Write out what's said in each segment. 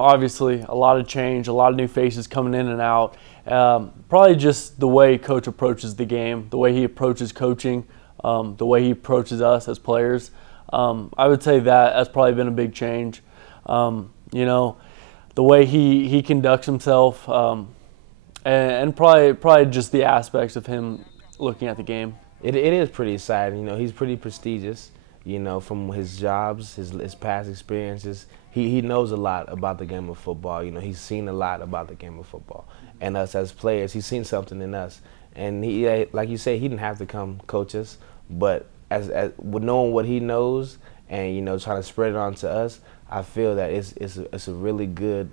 Obviously, a lot of change, a lot of new faces coming in and out. Probably just the way Coach approaches the game, the way he approaches coaching, the way he approaches us as players. I would say that that's probably been a big change. You know, the way he conducts himself, and probably just the aspects of him looking at the game. It is pretty exciting. You know, he's pretty prestigious. You know, from his jobs, his past experiences, he knows a lot about the game of football. You know, he's seen a lot about the game of football. And us as players, he's seen something in us. And he, like you say, he didn't have to come coach us, but as with knowing what he knows and, you know, trying to spread it on to us, I feel that it's a really good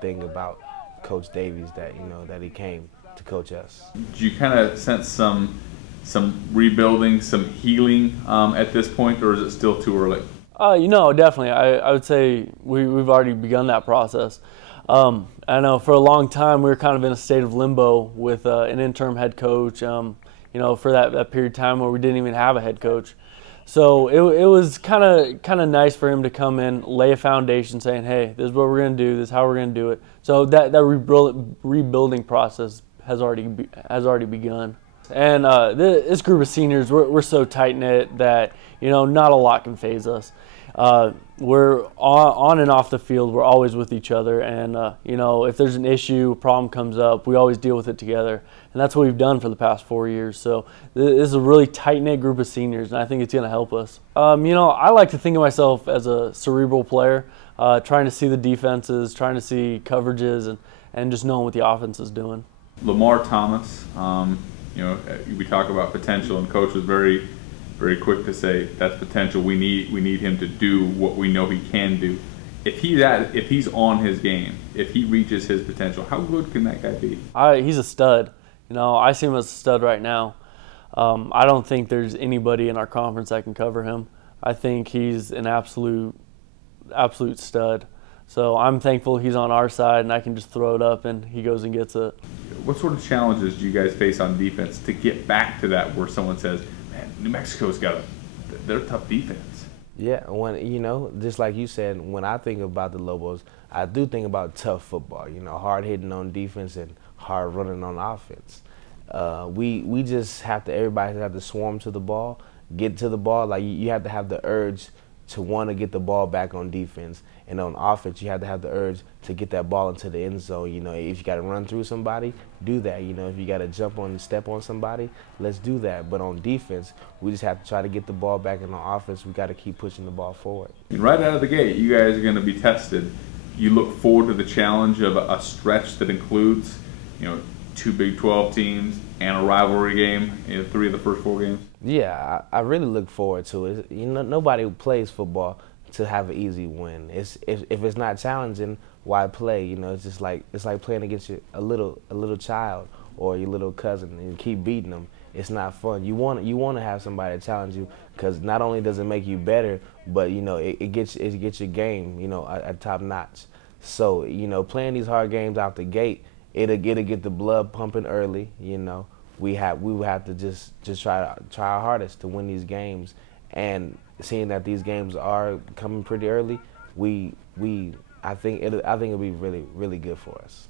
thing about Coach Davies that, you know, that he came to coach us. Do you kind of sense some rebuilding, some healing at this point, or is it still too early? You know, definitely. I would say we've already begun that process. I know for a long time we were kind of in a state of limbo with an interim head coach, you know, for that period of time where we didn't even have a head coach. So it was kind of nice for him to come in, lay a foundation saying, hey, this is what we're going to do, this is how we're going to do it. So that rebuilding process has already begun. And this group of seniors, we're so tight-knit that, you know, not a lot can faze us. We're on and off the field, we're always with each other. And, you know, if there's an issue, a problem comes up, we always deal with it together. And that's what we've done for the past 4 years. So this is a really tight-knit group of seniors, and I think it's going to help us. You know, I like to think of myself as a cerebral player, trying to see the defenses, trying to see coverages, and just knowing what the offense is doing. Lamar Thomas, you know, we talk about potential, and Coach was very quick to say that's potential. We need him to do what we know he can do. If he's on his game, if he reaches his potential, how good can that guy be? He's a stud. You know, I see him as a stud right now. I don't think there's anybody in our conference that can cover him. I think he's an absolute stud. So I'm thankful he's on our side, and I can just throw it up and he goes and gets it. What sort of challenges do you guys face on defense to get back to that where someone says, man, New Mexico's they're a tough defense? Yeah, you know, just like you said, when I think about the Lobos, I do think about tough football, you know, hard hitting on defense and hard running on offense. We just everybody has to swarm to the ball, get to the ball. Like you have to have the urge to want to get the ball back on defense. And on offense, you have to have the urge to get that ball into the end zone. You know, if you got to run through somebody, do that. You know, if you got to jump on and step on somebody, let's do that. But on defense, we just have to try to get the ball back. And on offense, we got to keep pushing the ball forward. And right out of the gate, you guys are going to be tested. You look forward to the challenge of a stretch that includes, you know, 2 Big 12 teams and a rivalry game in 3 of the first 4 games? Yeah, I really look forward to it. You know, nobody who plays football to have an easy win. If it's not challenging, why play? You know, it's like playing against a little child or your little cousin and keep beating them. It's not fun. You want to have somebody to challenge you, because not only does it make you better, but you know it gets your game, you know, at top notch. So you know, playing these hard games out the gate, it'll get the blood pumping early. You know, we would have to just try our hardest to win these games. And seeing that these games are coming pretty early, I think it'll be really good for us.